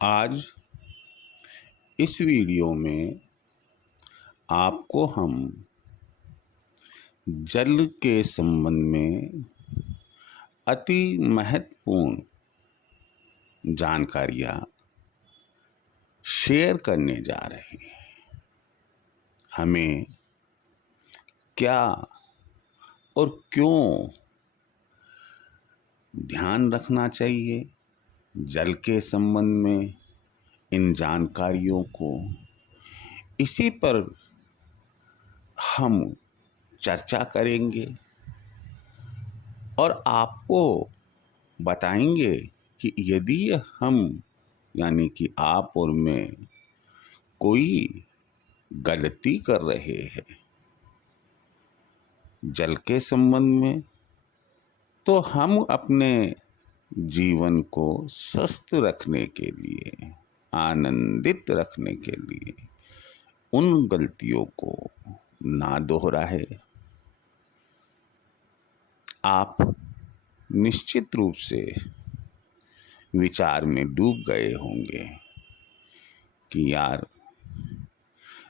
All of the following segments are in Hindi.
आज इस वीडियो में आपको हम जल के संबंध में अति महत्वपूर्ण जानकारियाँ शेयर करने जा रहे हैं। हमें क्या और क्यों ध्यान रखना चाहिए जल के संबंध में, इन जानकारियों को, इसी पर हम चर्चा करेंगे और आपको बताएंगे कि यदि हम यानी कि आप और मैं कोई गलती कर रहे हैं जल के संबंध में, तो हम अपने जीवन को स्वस्थ रखने के लिए, आनंदित रखने के लिए उन गलतियों को ना दोहराए। आप निश्चित रूप से विचार में डूब गए होंगे कि यार,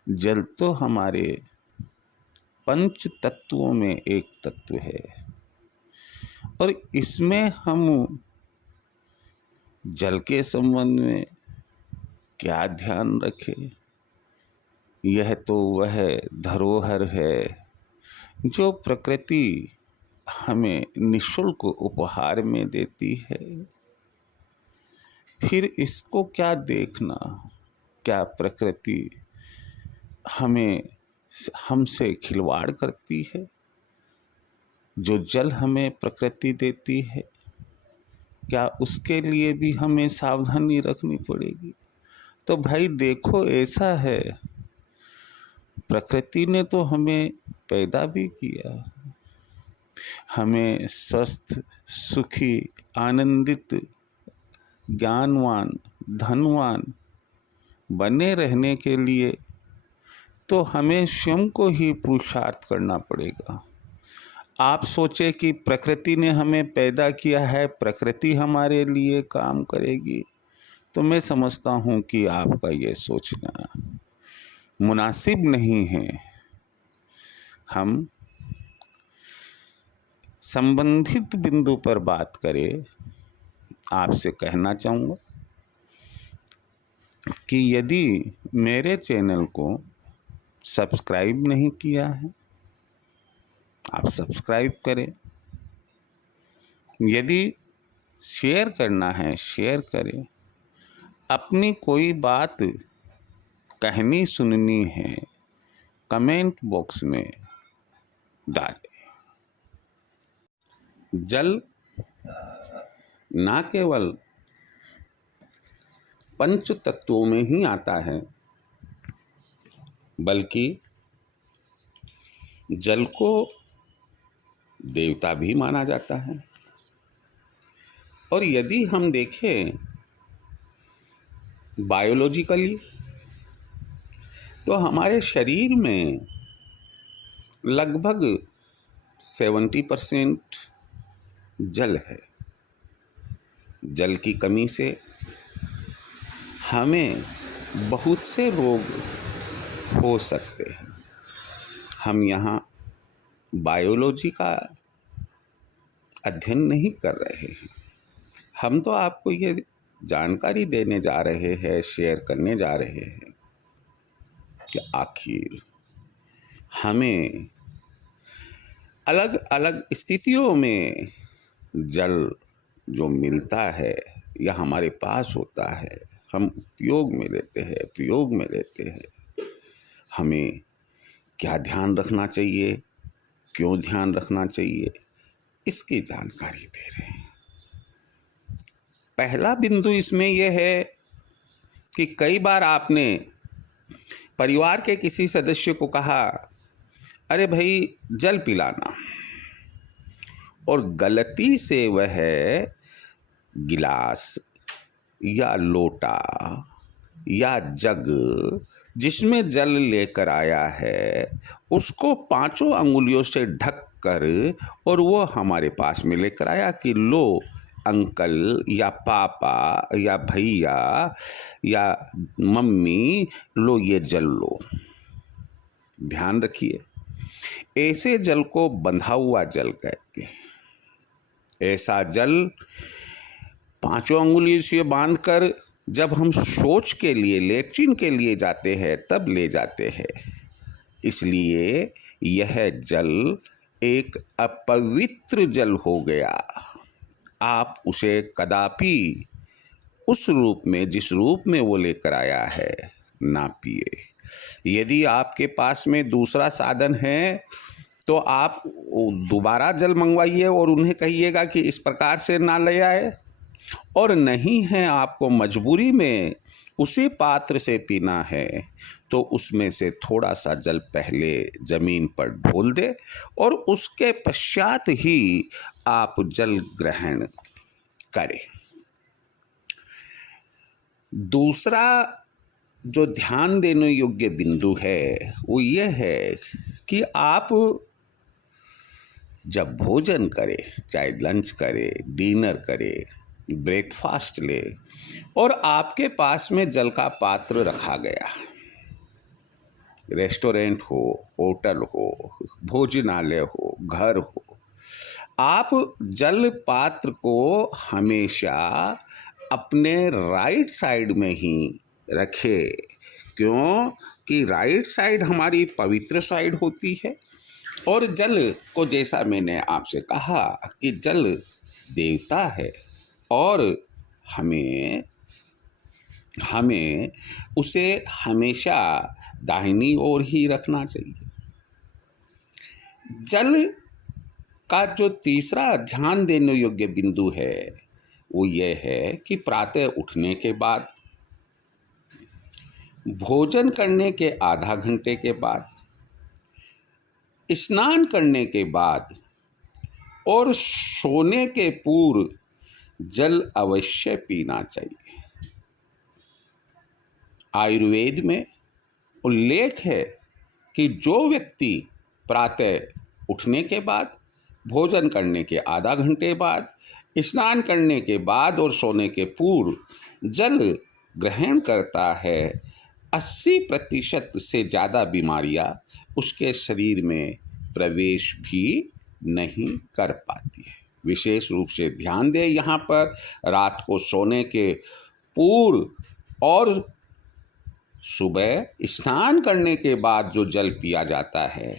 जल तो हमारे पंच तत्वों में एक तत्व है और इसमें हम जल के संबंध में क्या ध्यान रखें। यह तो वह धरोहर है जो प्रकृति हमें निःशुल्क उपहार में देती है। फिर इसको क्या देखना, क्या प्रकृति हमसे खिलवाड़ करती है? जो जल हमें प्रकृति देती है, क्या उसके लिए भी हमें सावधानी रखनी पड़ेगी? तो भाई देखो, ऐसा है, प्रकृति ने तो हमें पैदा भी किया, हमें स्वस्थ, सुखी, आनंदित, ज्ञानवान, धनवान बने रहने के लिए तो हमें स्वयं को ही पुरुषार्थ करना पड़ेगा। आप सोचे कि प्रकृति ने हमें पैदा किया है, प्रकृति हमारे लिए काम करेगी, तो मैं समझता हूँ कि आपका ये सोचना मुनासिब नहीं है। हम संबंधित बिंदु पर बात करें। आपसे कहना चाहूँगा कि यदि मेरे चैनल को सब्सक्राइब नहीं किया है, आप सब्सक्राइब करें। यदि शेयर करना है, शेयर करें। अपनी कोई बात कहनी सुननी है, कमेंट बॉक्स में डालें। जल ना केवल पंच तत्वों में ही आता है, बल्कि जल को देवता भी माना जाता है। और यदि हम देखें बायोलॉजिकली, तो हमारे शरीर में लगभग 70% जल है। जल की कमी से हमें बहुत से रोग हो सकते हैं। हम यहाँ बायोलॉजी का अध्ययन नहीं कर रहे हैं, हम तो आपको ये जानकारी देने जा रहे हैं, शेयर करने जा रहे हैं कि आखिर हमें अलग अलग स्थितियों में जल जो मिलता है या हमारे पास होता है, हम उपयोग में लेते हैं, प्रयोग में लेते हैं, हमें क्या ध्यान रखना चाहिए, क्यों ध्यान रखना चाहिए, इसकी जानकारी दे रहे हैं। पहला बिंदु इसमें यह है कि कई बार आपने परिवार के किसी सदस्य को कहा, अरे भाई जल पिलाना, और गलती से वह गिलास या लोटा या जग जिसमें जल लेकर आया है उसको 5 अंगुलियों से ढक कर और वो हमारे पास में लेकर आया कि लो अंकल या पापा या भैया या मम्मी, लो ये जल लो। ध्यान रखिए, ऐसे जल को बंधा हुआ जल कहते हैं। ऐसा जल पांचों अंगुली से बांधकर जब हम शौच के लिए, लेट्रिन के लिए जाते हैं तब ले जाते हैं। इसलिए यह जल एक अपवित्र जल हो गया। आप उसे कदापि उस रूप में, जिस रूप में वो लेकर आया है, ना पिए। यदि आपके पास में दूसरा साधन है तो आप दोबारा जल मंगवाइए और उन्हें कहिएगा कि इस प्रकार से ना ले आए। और नहीं है, आपको मजबूरी में उसी पात्र से पीना है तो उसमें से थोड़ा सा जल पहले जमीन पर ढोल दे और उसके पश्चात ही आप जल ग्रहण करें। दूसरा जो ध्यान देने योग्य बिंदु है वो ये है कि आप जब भोजन करें, चाहे लंच करें, डिनर करें, ब्रेकफास्ट ले, और आपके पास में जल का पात्र रखा गया, रेस्टोरेंट हो, होटल हो, भोजनालय हो, घर हो, आप जल पात्र को हमेशा अपने राइट साइड में ही रखें। क्यों? कि राइट साइड हमारी पवित्र साइड होती है। और जल को, जैसा मैंने आपसे कहा कि जल देवता है और हमें उसे हमेशा दाहिनी ओर ही रखना चाहिए। जल का जो तीसरा ध्यान देने योग्य बिंदु है वो ये है कि प्रातः उठने के बाद, भोजन करने के आधा घंटे के बाद, स्नान करने के बाद और सोने के पूर्व जल अवश्य पीना चाहिए। आयुर्वेद में उल्लेख है कि जो व्यक्ति प्रातः उठने के बाद, भोजन करने के आधा घंटे बाद, स्नान करने के बाद और सोने के पूर्व जल ग्रहण करता है, 80% से ज़्यादा बीमारियां उसके शरीर में प्रवेश भी नहीं कर पाती है। विशेष रूप से ध्यान दें यहाँ पर, रात को सोने के पूर्व और सुबह स्नान करने के बाद जो जल पिया जाता है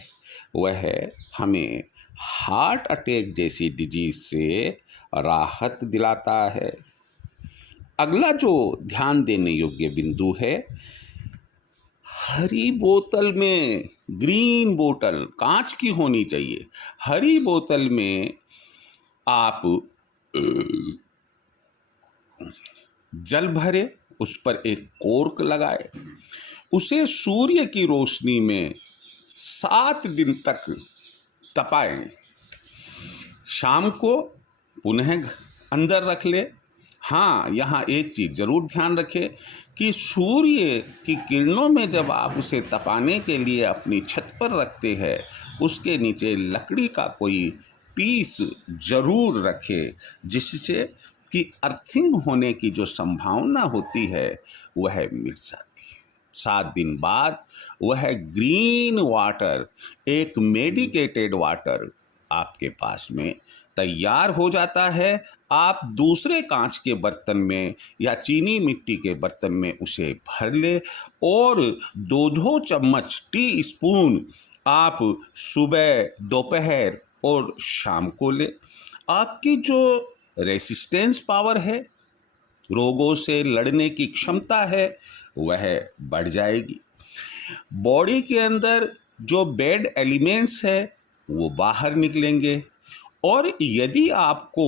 वह हमें हार्ट अटैक जैसी डिजीज से राहत दिलाता है। अगला जो ध्यान देने योग्य बिंदु है, हरी बोतल में, ग्रीन बोतल कांच की होनी चाहिए, हरी बोतल में आप जल भरे, उस पर एक कोर्क लगाए, उसे सूर्य की रोशनी में 7 दिन तक तपाएं, शाम को पुनः अंदर रख ले। हाँ, यहाँ एक चीज जरूर ध्यान रखें कि सूर्य की किरणों में जब आप उसे तपाने के लिए अपनी छत पर रखते हैं, उसके नीचे लकड़ी का कोई पीस जरूर रखें, जिससे कि अर्थिंग होने की जो संभावना होती है वह मिट जाती है। 7 दिन बाद वह ग्रीन वाटर, एक मेडिकेटेड वाटर आपके पास में तैयार हो जाता है। आप दूसरे कांच के बर्तन में या चीनी मिट्टी के बर्तन में उसे भर ले और 2-2 चम्मच, टी स्पून आप सुबह, दोपहर और शाम को ले। आपकी जो रेसिस्टेंस पावर है, रोगों से लड़ने की क्षमता है, वह बढ़ जाएगी। बॉडी के अंदर जो बैड एलिमेंट्स है वो बाहर निकलेंगे। और यदि आपको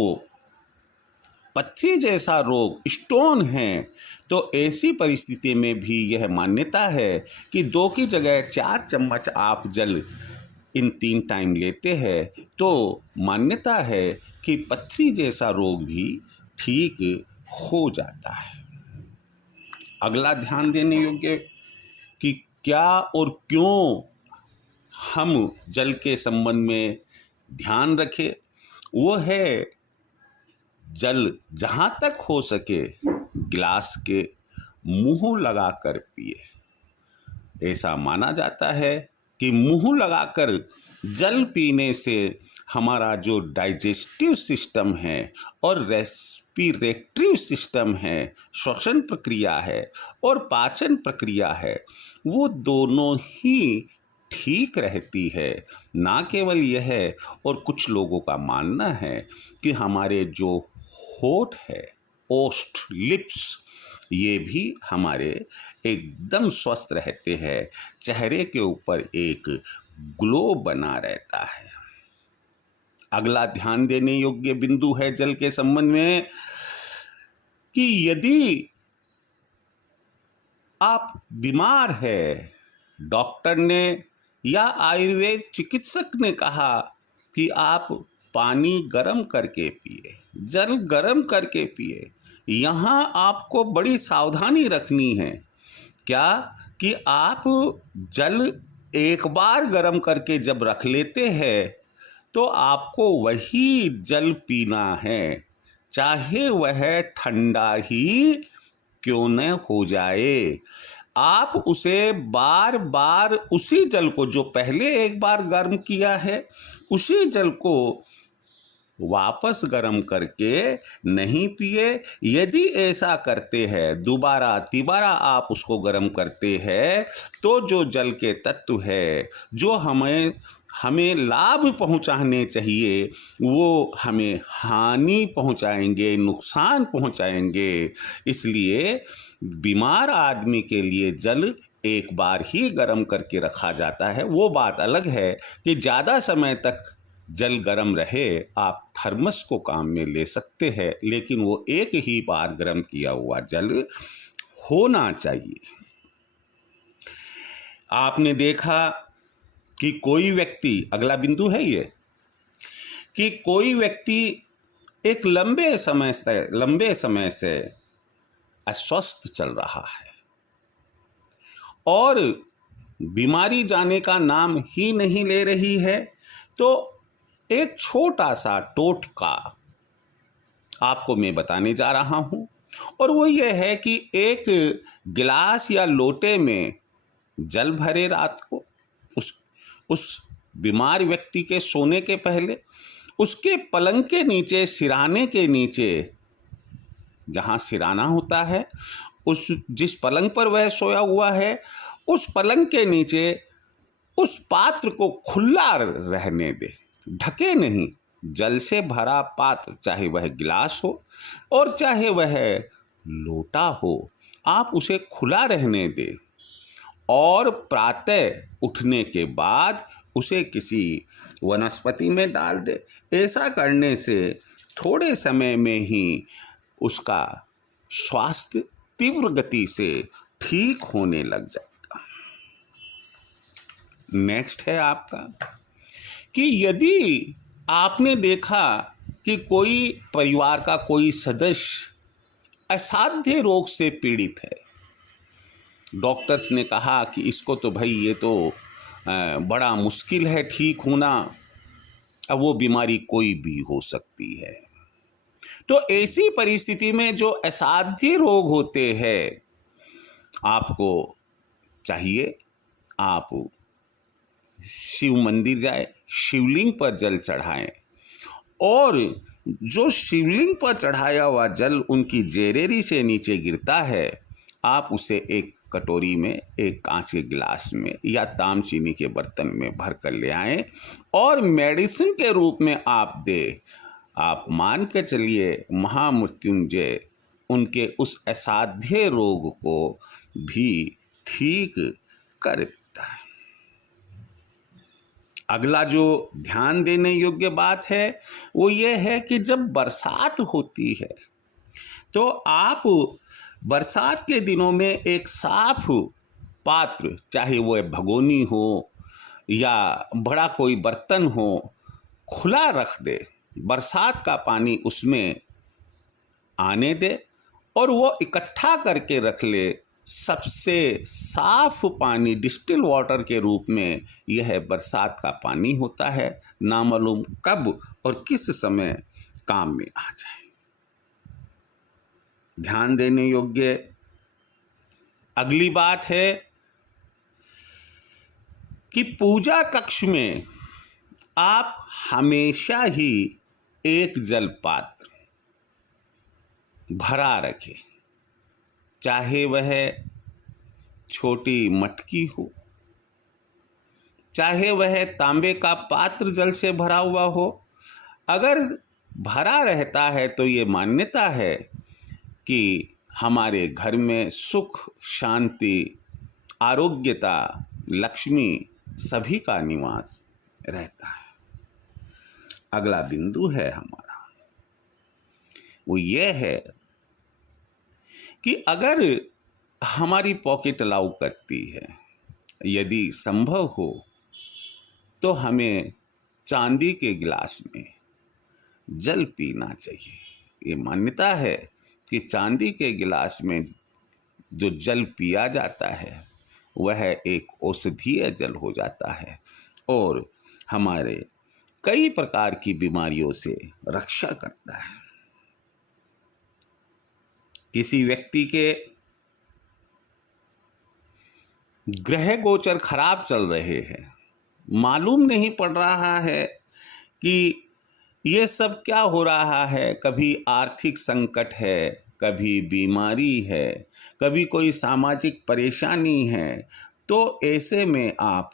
पथरी जैसा रोग, स्टोन है, तो ऐसी परिस्थिति में भी यह मान्यता है कि 2 की जगह 4 चम्मच आप जल इन 3 टाइम लेते हैं तो मान्यता है कि पथरी जैसा रोग भी ठीक हो जाता है। अगला ध्यान देने योग्य कि क्या और क्यों हम जल के संबंध में ध्यान रखें, वो है जल जहाँ तक हो सके गिलास के मुंह लगाकर पिए। ऐसा माना जाता है कि मुंह लगाकर जल पीने से हमारा जो डाइजेस्टिव सिस्टम है और रेस्पिरेटरी सिस्टम है, श्वसन प्रक्रिया है और पाचन प्रक्रिया है, वो दोनों ही ठीक रहती है। ना केवल यह और कुछ लोगों का मानना है कि हमारे जो होठ है, ओष्ठ, लिप्स, ये भी हमारे एकदम स्वस्थ रहते हैं। चेहरे के ऊपर एक ग्लो बना रहता है। अगला ध्यान देने योग्य बिंदु है जल के संबंध में कि यदि आप बीमार है, डॉक्टर ने या आयुर्वेद चिकित्सक ने कहा कि आप पानी गर्म करके पिए, जल गर्म करके पिए। यहाँ आपको बड़ी सावधानी रखनी है। क्या कि आप जल एक बार गर्म करके जब रख लेते हैं तो आपको वही जल पीना है, चाहे वह ठंडा ही क्यों न हो जाए। आप उसे बार बार उसी जल को जो पहले एक बार गर्म किया है, उसी जल को वापस गर्म करके नहीं पिए। यदि ऐसा करते हैं, दोबारा तिबारा आप उसको गर्म करते हैं, तो जो जल के तत्व है जो हमें लाभ पहुंचाने चाहिए, वो हमें हानि पहुंचाएंगे, नुकसान पहुंचाएंगे। इसलिए बीमार आदमी के लिए जल एक बार ही गर्म करके रखा जाता है। वो बात अलग है कि ज़्यादा समय तक जल गर्म रहे, आप थर्मस को काम में ले सकते हैं, लेकिन वो एक ही बार गर्म किया हुआ जल होना चाहिए। आपने देखा कि कोई व्यक्ति, अगला बिंदु है ये, कि कोई व्यक्ति एक लंबे समय से अस्वस्थ चल रहा है और बीमारी जाने का नाम ही नहीं ले रही है, तो एक छोटा सा टोटका आपको मैं बताने जा रहा हूं, और वो ये है कि एक गिलास या लोटे में जल भरे रात को, उस बीमार व्यक्ति के सोने के पहले उसके पलंग के नीचे, सिराने के नीचे, जहां सिराना होता है, जिस पलंग पर वह सोया हुआ है, उस पलंग के नीचे उस पात्र को खुला रहने दे, ढके नहीं। जल से भरा पात्र, चाहे वह गिलास हो और चाहे वह लोटा हो, आप उसे खुला रहने दे और प्रातः उठने के बाद उसे किसी वनस्पति में डाल दे। ऐसा करने से थोड़े समय में ही उसका स्वास्थ्य तीव्र गति से ठीक होने लग जाएगा। नेक्स्ट है आपका कि यदि आपने देखा कि कोई परिवार का कोई सदस्य असाध्य रोग से पीड़ित है, डॉक्टर्स ने कहा कि इसको तो भाई ये तो बड़ा मुश्किल है ठीक होना, अब वो बीमारी कोई भी हो सकती है, तो ऐसी परिस्थिति में जो असाध्य रोग होते हैं, आपको चाहिए आप शिव मंदिर जाए, शिवलिंग पर जल चढ़ाएं और जो शिवलिंग पर चढ़ाया हुआ जल उनकी जेरेरी से नीचे गिरता है, आप उसे एक कटोरी में, एक कांच के गिलास में या ताम चीनी के बर्तन में भर कर ले आएं और मेडिसिन के रूप में आप दे। आप मान के चलिए महामृत्युंजय उनके उस असाध्य रोग को भी ठीक कर देता है। अगला जो ध्यान देने योग्य बात है वो ये है कि जब बरसात होती है तो आप बरसात के दिनों में एक साफ पात्र, चाहे वो भगोनी हो या बड़ा कोई बर्तन हो, खुला रख दे, बरसात का पानी उसमें आने दे और वो इकट्ठा करके रख ले। सबसे साफ पानी डिस्टिल वाटर के रूप में यह बरसात का पानी होता है, नामालूम कब और किस समय काम में आ जाए। ध्यान देने योग्य अगली बात है कि पूजा कक्ष में आप हमेशा ही एक जल पात्र भरा रखें, चाहे वह छोटी मटकी हो, चाहे वह तांबे का पात्र जल से भरा हुआ हो। अगर भरा रहता है तो ये मान्यता है कि हमारे घर में सुख, शांति, आरोग्यता, लक्ष्मी सभी का निवास रहता है। अगला बिंदु है हमारा, वो ये है कि अगर हमारी पॉकेट अलाउ करती है, यदि संभव हो तो हमें चांदी के गिलास में जल पीना चाहिए। ये मान्यता है कि चांदी के गिलास में जो जल पिया जाता है वह एक औषधीय जल हो जाता है और हमारे कई प्रकार की बीमारियों से रक्षा करता है। किसी व्यक्ति के ग्रह गोचर खराब चल रहे हैं, मालूम नहीं पड़ रहा है कि ये सब क्या हो रहा है, कभी आर्थिक संकट है, कभी बीमारी है, कभी कोई सामाजिक परेशानी है, तो ऐसे में आप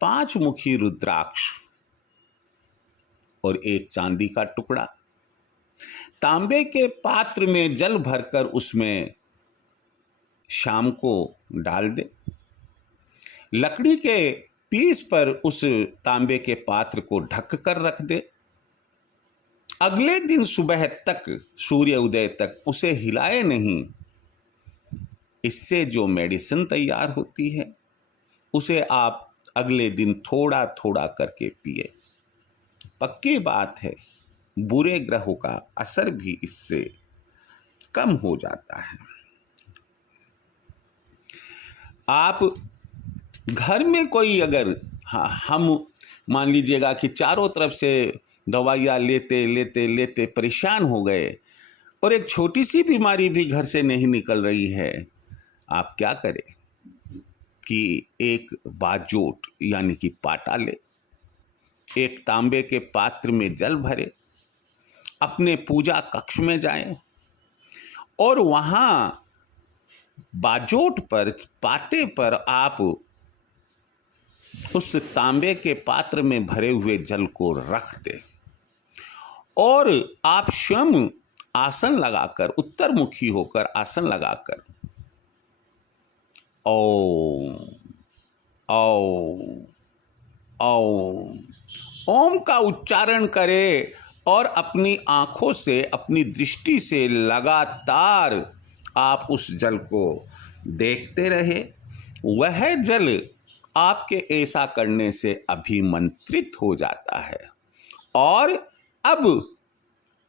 5 मुखी रुद्राक्ष और एक चांदी का टुकड़ा तांबे के पात्र में जल भरकर उसमें शाम को डाल दे। लकड़ी के पीस पर उस तांबे के पात्र को ढक कर रख दे। अगले दिन सुबह तक, सूर्य उदय तक उसे हिलाए नहीं। इससे जो मेडिसिन तैयार होती है उसे आप अगले दिन थोड़ा थोड़ा करके पिए। पक्की बात है, बुरे ग्रहों का असर भी इससे कम हो जाता है। आप घर में कोई अगर हम मान लीजिएगा कि चारों तरफ से दवाइयाँ लेते लेते लेते परेशान हो गए और एक छोटी सी बीमारी भी घर से नहीं निकल रही है, आप क्या करें कि एक बाजोट यानी कि पाटा ले, एक तांबे के पात्र में जल भरे, अपने पूजा कक्ष में जाएं और वहां बाजोट पर, पाटे पर आप उस तांबे के पात्र में भरे हुए जल को रख दें और आप स्वयं आसन लगाकर, उत्तरमुखी होकर आसन लगाकर ओम ओम ओम ओम का उच्चारण करें और अपनी आंखों से, अपनी दृष्टि से लगातार आप उस जल को देखते रहे। वह जल आपके ऐसा करने से अभिमंत्रित हो जाता है और अब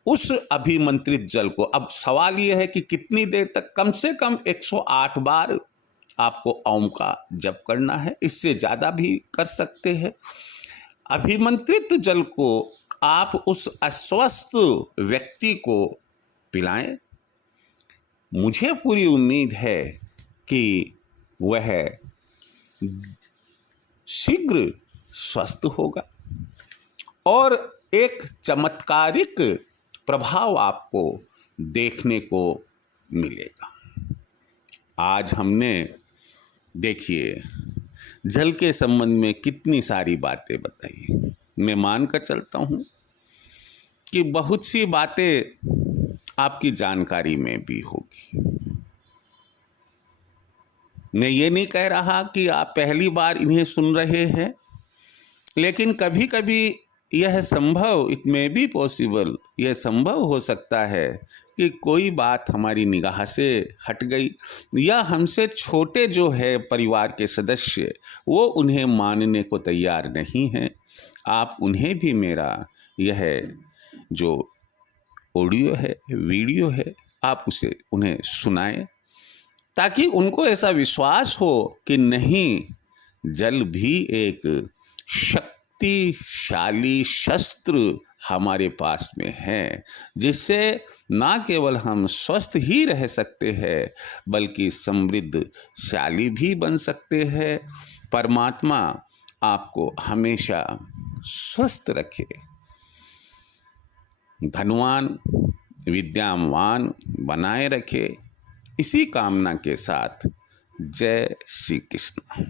उस अभिमंत्रित जल को, अब सवाल यह है कि कितनी देर तक, कम से कम 108 बार आपको ओम का जप करना है, इससे ज़्यादा भी कर सकते हैं। अभिमंत्रित जल को आप उस अस्वस्थ व्यक्ति को पिलाएं। मुझे पूरी उम्मीद है कि वह शीघ्र स्वस्थ होगा और एक चमत्कारिक प्रभाव आपको देखने को मिलेगा। आज हमने, देखिए, जल के संबंध में कितनी सारी बातें बताई। मैं मानकर चलता हूँ कि बहुत सी बातें आपकी जानकारी में भी होगी। मैं ये नहीं कह रहा कि आप पहली बार इन्हें सुन रहे हैं, लेकिन कभी कभी यह संभव, इट मे बी पॉसिबल, यह संभव हो सकता है कि कोई बात हमारी निगाह से हट गई या हमसे छोटे जो है परिवार के सदस्य, वो उन्हें मानने को तैयार नहीं हैं। आप उन्हें भी मेरा यह जो ऑडियो है, वीडियो है, आप उसे उन्हें सुनाएं ताकि उनको ऐसा विश्वास हो कि नहीं, जल भी एक शक्तिशाली शस्त्र हमारे पास में है, जिससे ना केवल हम स्वस्थ ही रह सकते हैं बल्कि समृद्धशाली भी बन सकते हैं। परमात्मा आपको हमेशा स्वस्थ रखे, धनवान विद्यावान बनाए रखे। इसी कामना के साथ जय श्री कृष्ण।